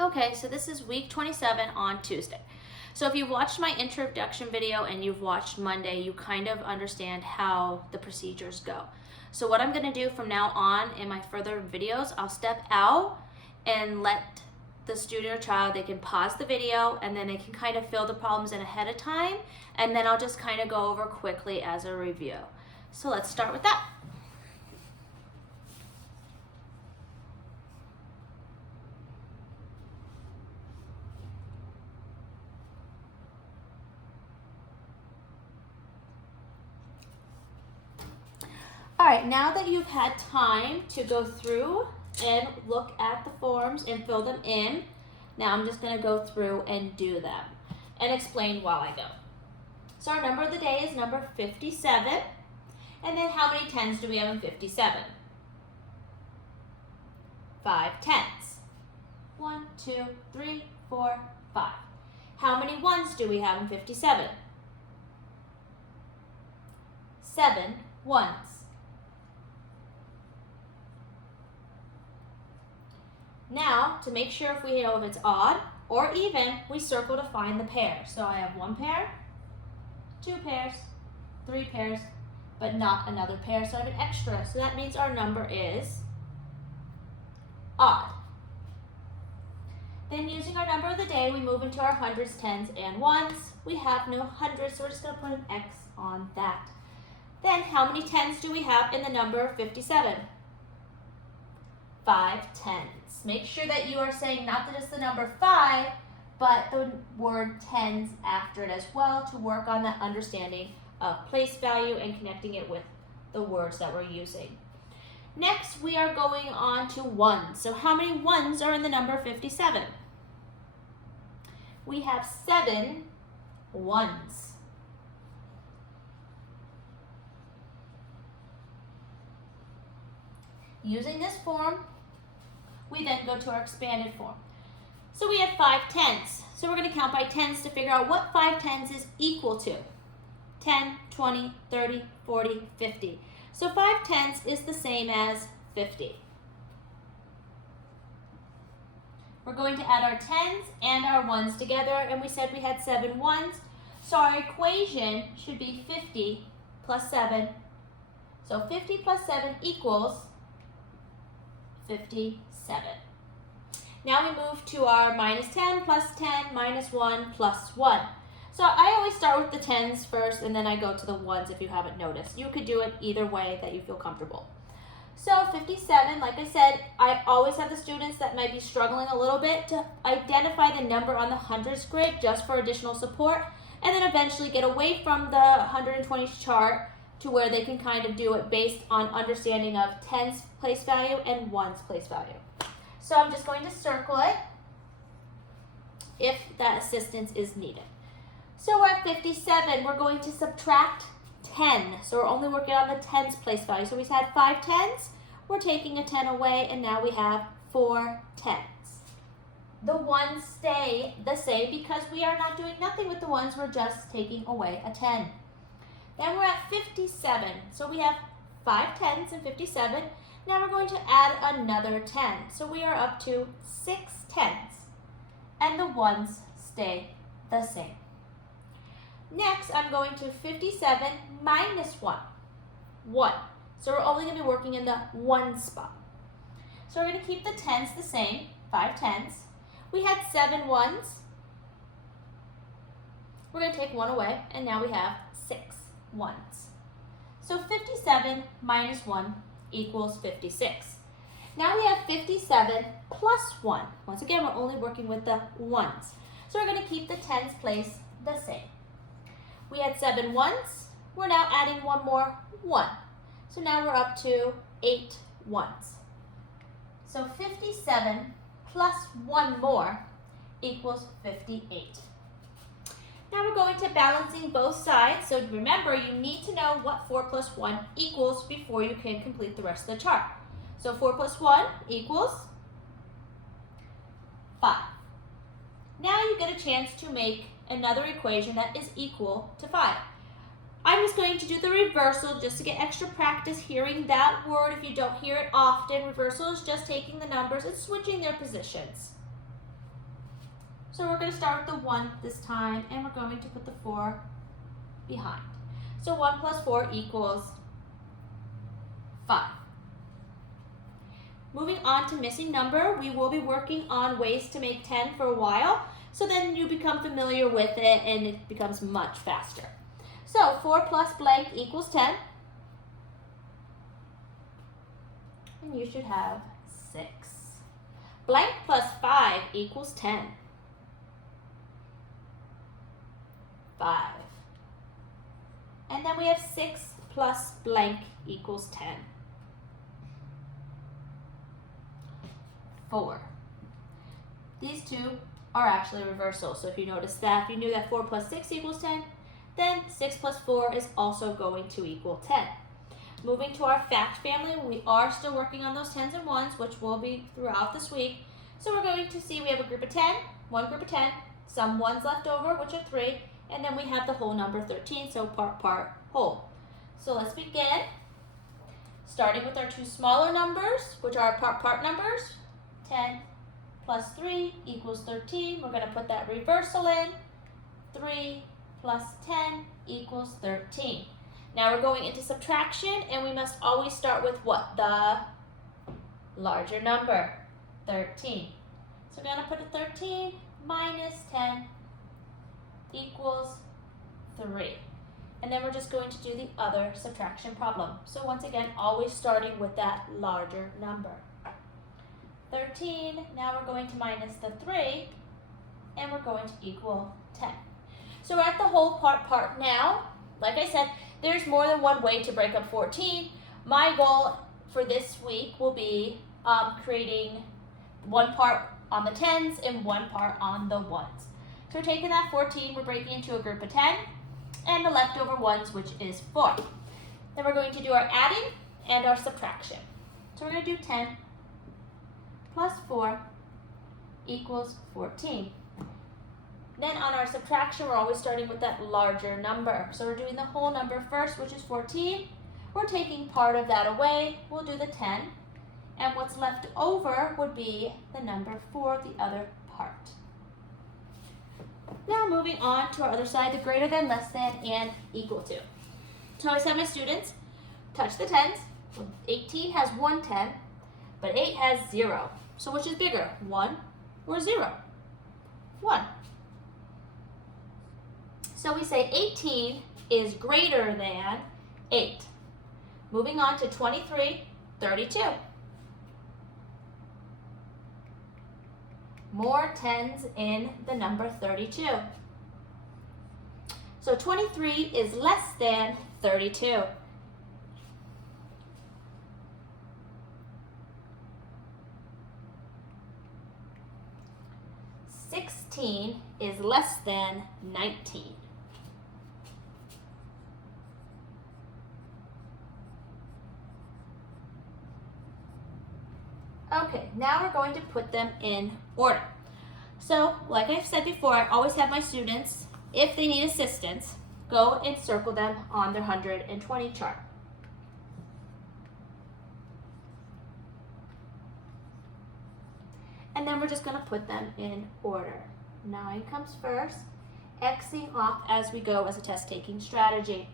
Okay, so this is week 27 on Tuesday. So if you've watched my introduction video and you've watched Monday, you kind of understand how the procedures go. So what I'm going to do from now on in my further videos, I'll step out and let the student or child, they can pause the video and then they can kind of fill the problems in ahead of time, and then I'll just kind of go over quickly as a review. So let's start with that. All right, now that you've had time to go through and look at the forms and fill them in, now I'm just going to go through and do them and explain while I go. So our number of the day is number 57. And then how many tens do we have in 57? 5 tens. 1, 2, 3, 4, 5. How many ones do we have in 57? 7 ones. Now, to make sure if we know if it's odd or even, we circle to find the pair. So I have 1 pair, 2 pairs, 3 pairs, but not another pair, so I have an extra. So that means our number is odd. Then using our number of the day, we move into our hundreds, tens, and ones. We have no hundreds, so we're just going to put an X on that. Then how many tens do we have in the number 57? 5 tens. Make sure that you are saying not that it's the number 5, but the word tens after it as well to work on that understanding of place value and connecting it with the words that we're using. Next, we are going on to ones. So how many ones are in the number 57? We have 7 ones. Using this form, we then go to our expanded form. So we have 5 tens. So we're going to count by tens to figure out what 5 tens is equal to. 10, 20, 30, 40, 50. So 5 tens is the same as 50. We're going to add our tens and our ones together, and we said we had 7 ones. So our equation should be 50 plus 7. So 50 plus 7 equals 57. Now we move to our minus 10 plus 10 minus 1 plus 1. So I always start with the tens first and then I go to the ones if you haven't noticed. You could do it either way that you feel comfortable. So 57, like I said, I always have the students that might be struggling a little bit to identify the number on the hundreds grid just for additional support, and then eventually get away from the 120 chart to where they can kind of do it based on understanding of tens place value and ones place value. So I'm just going to circle it if that assistance is needed. So we're at 57, we're going to subtract 10. So we're only working on the tens place value. So we had 5 tens, we're taking a 10 away, and now we have 4 tens. The ones stay the same because we are not doing nothing with the ones, we're just taking away a 10. Then we're at 57. So we have 5 tens and 57. Now we're going to add another 10. So we are up to 6 tens. And the ones stay the same. Next, I'm going to 57 minus 1. 1. So we're only going to be working in the 1 spot. So we're going to keep the tens the same, 5 tens. We had 7 ones. We're going to take 1 away, and now we have 6 ones. So 57 minus 1 equals 56. Now we have 57 plus 1. Once again, we're only working with the ones. So we're going to keep the tens place the same. We had 7 ones. We're now adding one more 1. So now we're up to 8 ones. So 57 plus 1 more equals 58. Now we're going to balancing both sides. So remember, you need to know what 4 plus 1 equals before you can complete the rest of the chart. So 4 plus 1 equals 5. Now you get a chance to make another equation that is equal to 5. I'm just going to do the reversal just to get extra practice hearing that word. If you don't hear it often, reversal is just taking the numbers and switching their positions. So we're going to start with the 1 this time, and we're going to put the 4 behind. So 1 plus 4 equals 5. Moving on to missing number, we will be working on ways to make 10 for a while, so then you become familiar with it and it becomes much faster. So 4 plus blank equals 10. And you should have 6. Blank plus 5 equals 10. 5. And then we have 6 plus blank equals 10. 4. These two are actually reversal. So if you notice that, if you knew that 4 plus 6 equals 10, then 6 plus 4 is also going to equal 10. Moving to our fact family, we are still working on those 10s and 1s, which will be throughout this week. So we're going to see we have a group of 10, one group of 10, some 1s left over, which are 3, and then we have the whole number 13, so part, whole. So let's begin, starting with our two smaller numbers, which are part numbers. 10 plus 3 equals 13. We're going to put that reversal in. 3 plus 10 equals 13. Now we're going into subtraction, and we must always start with what? The larger number, 13. So we're going to put a 13 minus 10 equals 3. And then we're just going to do the other subtraction problem. So once again, always starting with that larger number. 13, now we're going to minus the 3, and we're going to equal 10. So we're at the whole part now. Like I said, there's more than one way to break up 14. My goal for this week will be creating one part on the 10s and one part on the 1s. So we're taking that 14, we're breaking into a group of 10, and the leftover 1s, which is 4. Then we're going to do our adding and our subtraction. So we're going to do 10 plus 4 equals 14. Then on our subtraction, we're always starting with that larger number. So we're doing the whole number first, which is 14. We're taking part of that away. We'll do the 10. And what's left over would be the number 4, the other part. Now moving on to our other side, the greater than, less than, and equal to. So I always have my students touch the 10s. 18 has 1 10, but 8 has 0. So which is bigger, 1 or 0? 1. So we say 18 is greater than 8. Moving on to 23, 32. More 10s in the number 32. So 23 is less than 32. 16 is less than 19. Okay, now we're going to put them in order. So, like I've said before, I always have my students, if they need assistance, go and circle them on their 120 chart. And then we're just going to put them in order. 9 comes first, Xing off as we go as a test-taking strategy.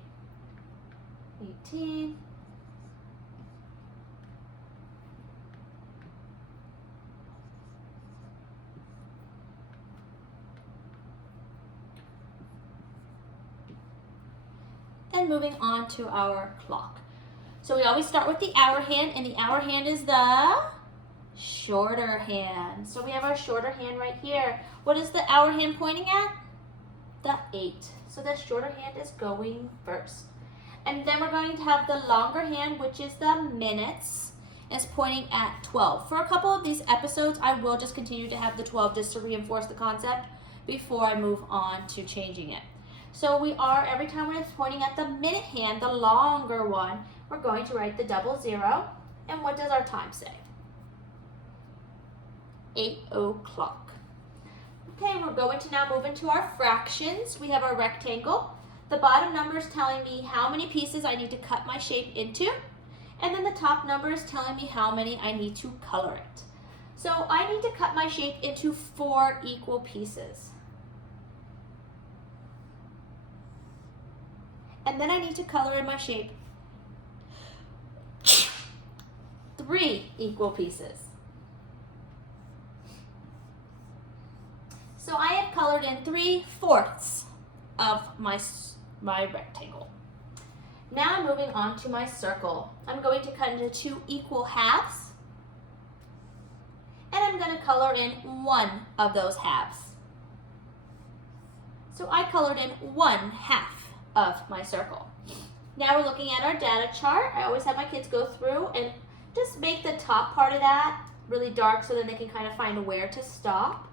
18. Then moving on to our clock. So we always start with the hour hand, and the hour hand is the shorter hand. So we have our shorter hand right here. What is the hour hand pointing at? The 8. So the shorter hand is going first. And then we're going to have the longer hand, which is the minutes, is pointing at 12. For a couple of these episodes, I will just continue to have the 12 just to reinforce the concept before I move on to changing it. So we are, every time we're pointing at the minute hand, the longer one, we're going to write the 00. And what does our time say? 8 o'clock. Okay, we're going to now move into our fractions. We have our rectangle. The bottom number is telling me how many pieces I need to cut my shape into. And then the top number is telling me how many I need to color it. So I need to cut my shape into 4 equal pieces. And then I need to color in my shape 3 equal pieces. So I have colored in 3/4 of my rectangle. Now I'm moving on to my circle. I'm going to cut into 2 equal halves. And I'm going to color in 1 of those halves. So I colored in 1/2 of my circle. Now we're looking at our data chart. I always have my kids go through and just make the top part of that really dark so then they can kind of find where to stop.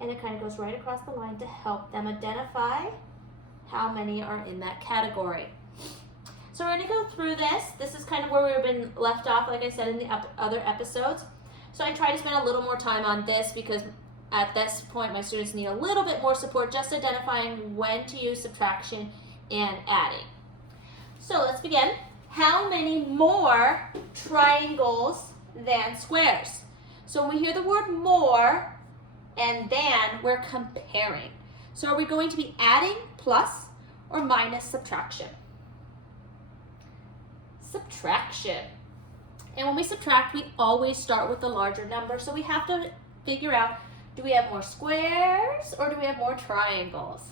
And it kind of goes right across the line to help them identify how many are in that category. So we're going to go through this. This is kind of where we've been left off, like I said, in the other episodes. So I try to spend a little more time on this because at this point my students need a little bit more support just identifying when to use subtraction and adding. So let's begin. How many more triangles than squares? So when we hear the word more and than, we're comparing. So are we going to be adding, plus, or minus subtraction? Subtraction. And when we subtract, we always start with the larger number. So we have to figure out, do we have more squares or do we have more triangles?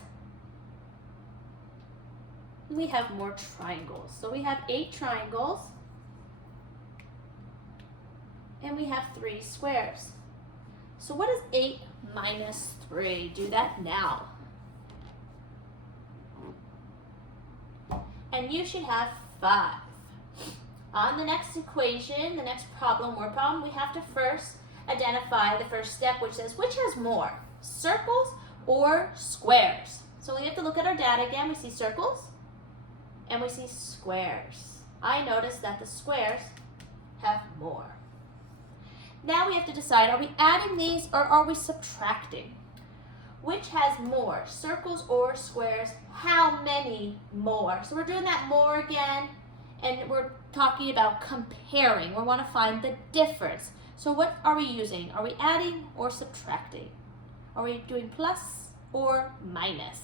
We have more triangles. So we have 8 triangles and we have 3 squares. So what is 8 minus 3? Do that now. And you should have 5. On the next equation, the next word problem, we have to first identify the first step, which says, which has more, circles or squares? So we have to look at our data again. We see circles and we see squares. I notice that the squares have more. Now we have to decide, are we adding these or are we subtracting? Which has more, circles or squares? How many more? So we're doing that more again, and we're talking about comparing. We want to find the difference. So what are we using? Are we adding or subtracting? Are we doing plus or minus?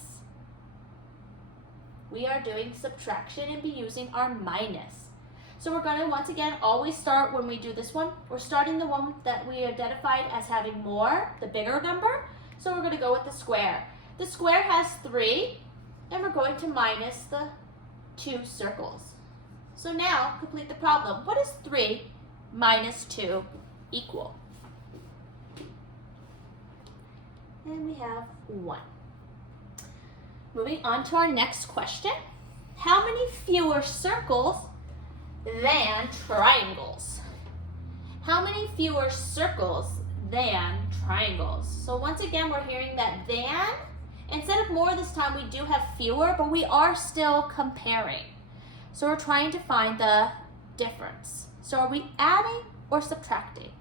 We are doing subtraction and be using our minus. So we're going to, once again, always start when we do this one. We're starting the one that we identified as having more, the bigger number. So we're going to go with the square. The square has 3, and we're going to minus the 2 circles. So now, complete the problem. What is 3 minus 2 equal? And we have 1. Moving on to our next question. How many fewer circles than triangles? How many fewer circles than triangles? So once again, we're hearing that than. Instead of more this time, we do have fewer, but we are still comparing. So we're trying to find the difference. So are we adding or subtracting?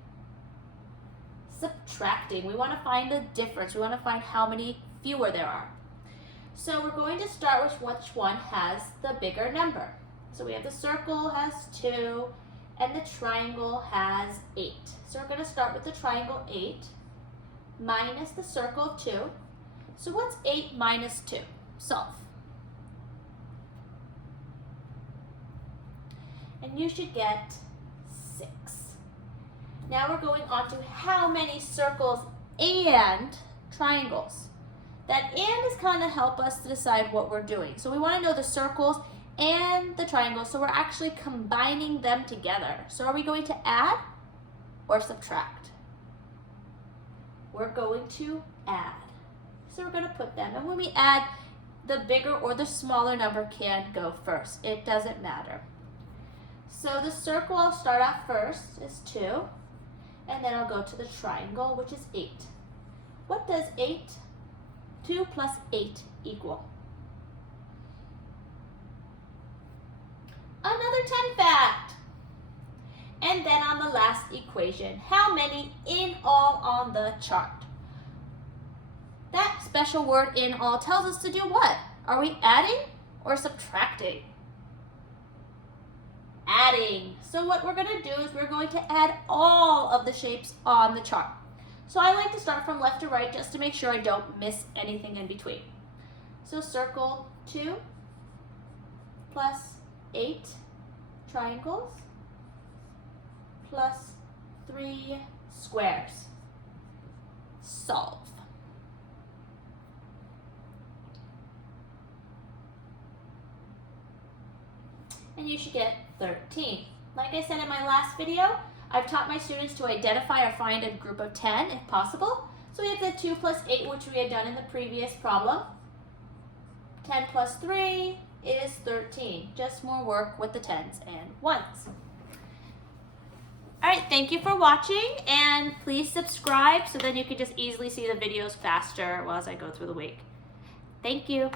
Subtracting. We want to find the difference. We want to find how many fewer there are. So we're going to start with which one has the bigger number. So we have the circle has 2 and the triangle has 8. So we're going to start with the triangle 8 minus the circle 2. So what's 8 minus 2? Solve. And you should get 6. Now we're going on to how many circles and triangles. That and is kind of help us to decide what we're doing. So we want to know the circles and the triangles, so we're actually combining them together. So are we going to add or subtract? We're going to add. So we're going to put them, and when we add, the bigger or the smaller number can go first. It doesn't matter. So the circle I'll start off first is 2, and then I'll go to the triangle, which is 8. What does 2 plus 8 equal? Another 10 fact. And then on the last equation, how many in all on the chart? That special word in all tells us to do what? Are we adding or subtracting? adding. So what we're going to do is we're going to add all of the shapes on the chart. So I like to start from left to right just to make sure I don't miss anything in between. So circle 2 plus 8 triangles plus 3 squares. Solve. And you should get 13. Like I said in my last video, I've taught my students to identify or find a group of 10 if possible. So we have the 2 plus 8, which we had done in the previous problem. 10 plus 3 is 13. Just more work with the 10s and 1s. All right, thank you for watching, and please subscribe so then you can just easily see the videos faster as I go through the week. Thank you.